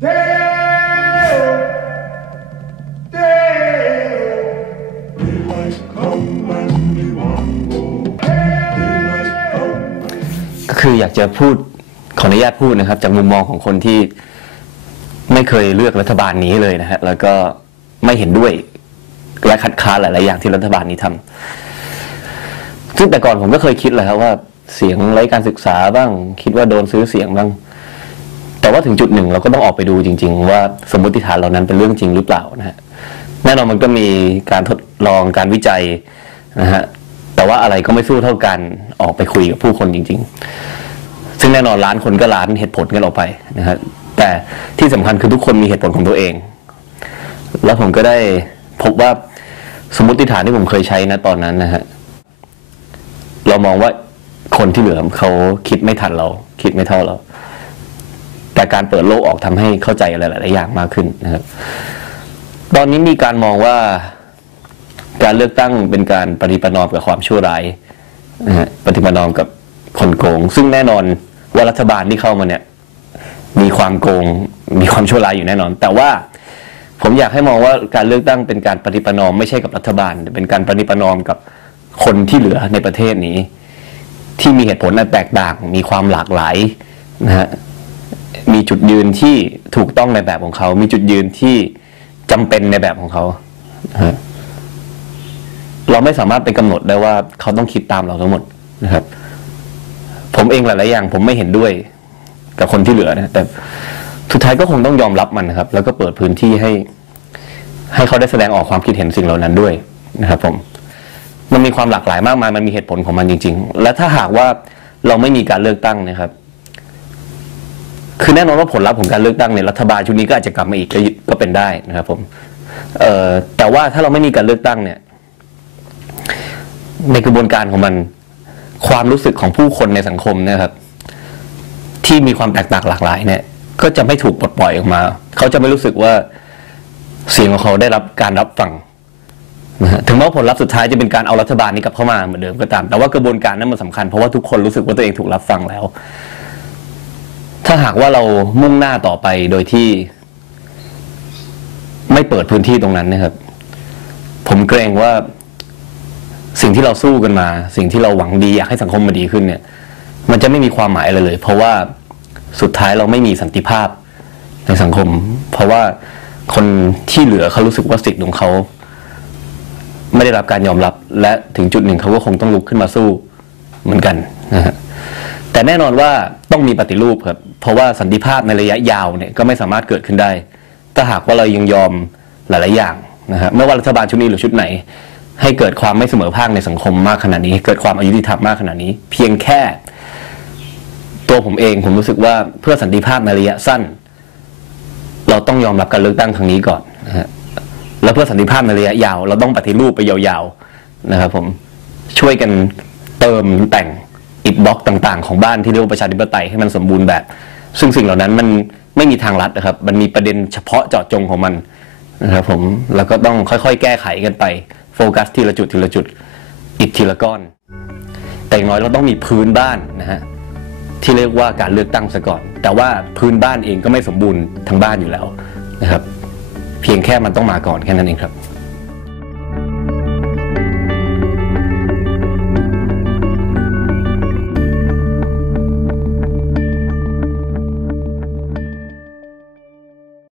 ก็คืออยากจะพูดขออนุญาตพูดนะครับ จากมุมมองของคนที่ไม่เคยเลือกรัฐบาลนี้เลยนะฮะแล้วก็ไม่เห็นด้วยและคัดค้านหลาย ๆ อย่างที่รัฐบาลนี้ทำซึ่งแต่ก่อนผมก็เคยคิดแหละครับว่าเสียงไร้การศึกษาบ้าง คิดว่าโดนซื้อเสียงบ้าง แต่ว่าถึงจุดหนึ่งเราก็ต้องออกไปดูจริง ๆ ว่าสมมติฐานเหล่านั้นเป็นเรื่องจริงหรือเปล่านะฮะแน่นอนมันก็มีการทดลองการวิจัยนะฮะแต่ว่าอะไรก็ไม่สู้เท่ากันออกไปคุยกับผู้คนจริง ๆ ซึ่งแน่นอนล้านคนก็ล้านเหตุผลกันออกไปนะฮะแต่ที่สำคัญคือทุกคนมีเหตุผลของตัวเอง แล้วผมก็ได้พบว่าสมมติฐานที่ผมเคยใช้นะตอนนั้นนะฮะเรามองว่าคนที่เหลือเขาคิดไม่ทันเรา คิดไม่เท่าเรา แต่การเปิดโลกออกทำให้เข้าใจอะไรหลาย ๆ อย่างมากขึ้นนะครับ ตอนนี้มีการมองว่าการเลือกตั้งเป็นการปฏิปนอมกับความชั่วร้ายนะฮะปฏิปนอมกับคนโกง ซึ่งแน่นอนว่ารัฐบาลที่เข้ามาเนี่ย มีความโกง มีความชั่วร้ายอยู่แน่นอน แต่ว่าผมอยากให้มองว่าการเลือกตั้งเป็นการปฏิปนอมไม่ใช่กับรัฐบาลแต่เป็นการปฏิปนอมกับคนที่เหลือในประเทศนี้ ที่มีเหตุผลอันแตกต่าง มีความหลากหลายนะฮะ มีจุดยืนที่ถูกต้องในแบบของเขา มีจุดยืนที่จำเป็นในแบบของเขาเราไม่สามารถไปกำหนดได้ว่าเขาต้องคิดตามเราทั้งหมดนะครับ ผมเองหลายๆอย่าง ผมไม่เห็นด้วยกับคนที่เหลือนะแต่สุดท้ายก็คงต้องยอมรับมันนะครับ แล้วก็เปิดพื้นที่ให้ ให้เขาได้แสดงออกความคิดเห็นสิ่งเหล่านั้นด้วยนะครับผมมันมีความหลากหลายมากมายมันมีเหตุผลของมันจริง ๆ และถ้าหากว่าเราไม่มีการเลือกตั้งนะครับ คือแน่นอนว่าผลลัพธ์ของการเลือกตั้งเนี่ยรัฐบาลชุดนี้ก็อาจจะกลับมาอีกก็ก็เป็นได้นะครับผมเออแต่ว่าถ้าเราไม่มีการเลือกตั้งเนี่ยในกระบวนการของมันความรู้สึกของผู้คนในสังคมนะครับ ที่มีความแตกต่างหลากหลายเนี่ย ก็จะไม่ถูกปลดปล่อยออกมา เขาจะไม่รู้สึกว่าเสียงของเขาได้รับการรับฟังนะฮะถึงแม้ว่าผลลัพธ์สุดท้ายจะเป็นการเอารัฐบาลนี้กลับเข้ามาเหมือนเดิมก็ตาม แต่ว่ากระบวนการนั้นมันสำคัญเพราะว่าทุกคนรู้สึกว่าตัวเองถูกรับฟังแล้ว ถ้าหากว่าเรามุ่งหน้าต่อไปโดยที่ ไม่เปิดพื้นที่ตรงนั้นนะครับ ผมเกรงว่าสิ่งที่เราสู้กันมา สิ่งที่เราหวังดีอยากให้สังคมมันดีขึ้นเนี่ย มันจะไม่มีความหมายอะไรเลย เพราะว่าสุดท้ายเราไม่มีสันติภาพในสังคม เพราะว่าคนที่เหลือเขารู้สึกว่าสิทธิ์ของเขาไม่ได้รับการยอมรับ และถึงจุดหนึ่งเขาก็คงต้องลุกขึ้นมาสู้เหมือนกันนะฮะ แต่แน่นอนว่าต้องมีปฏิรูปครับเพราะว่าสันติภาพในระยะยาวเนี่ยก็ไม่สามารถเกิดขึ้นได้ ถ้าหากว่าเรายังยอมหลาย ๆ อย่างนะฮะไม่ว่ารัฐบาลชุดนี้หรือชุดไหน ให้เกิดความไม่เสมอภาคในสังคมมากขนาดนี้ เกิดความอายุติธรรมมากขนาดนี้ เพียงแค่ ตัวผมเองผมรู้สึกว่าเพื่อสันติภาพในระยะสั้น เราต้องยอมรับการเลือกตั้งครั้งนี้ก่อนนะฮะแล้วเพื่อสันติภาพในระยะยาว เราต้องปฏิรูปไปยาว ๆ นะครับผมช่วยกันเติมแต่ง อิฐบล็อกต่างๆ ของบ้านที่เรียกว่าประชาธิปไตยให้มันสมบูรณ์แบบ ซึ่งสิ่งเหล่านั้นมันไม่มีทางลัดนะครับ มันมีประเด็นเฉพาะเจาะจงของมันนะครับผมแล้วก็ต้องค่อยๆ แก้ไขกันไปโฟกัสทีละจุดทีละจุดอิฐทีละก้อน แต่อย่างน้อยเราต้องมีพื้นบ้านนะฮะที่เรียกว่าการเลือกตั้งซะก่อน แต่ว่าพื้นบ้านเองก็ไม่สมบูรณ์ทั้งบ้านอยู่แล้วนะครับ เพียงแค่มันต้องมาก่อนแค่นั้นเองครับ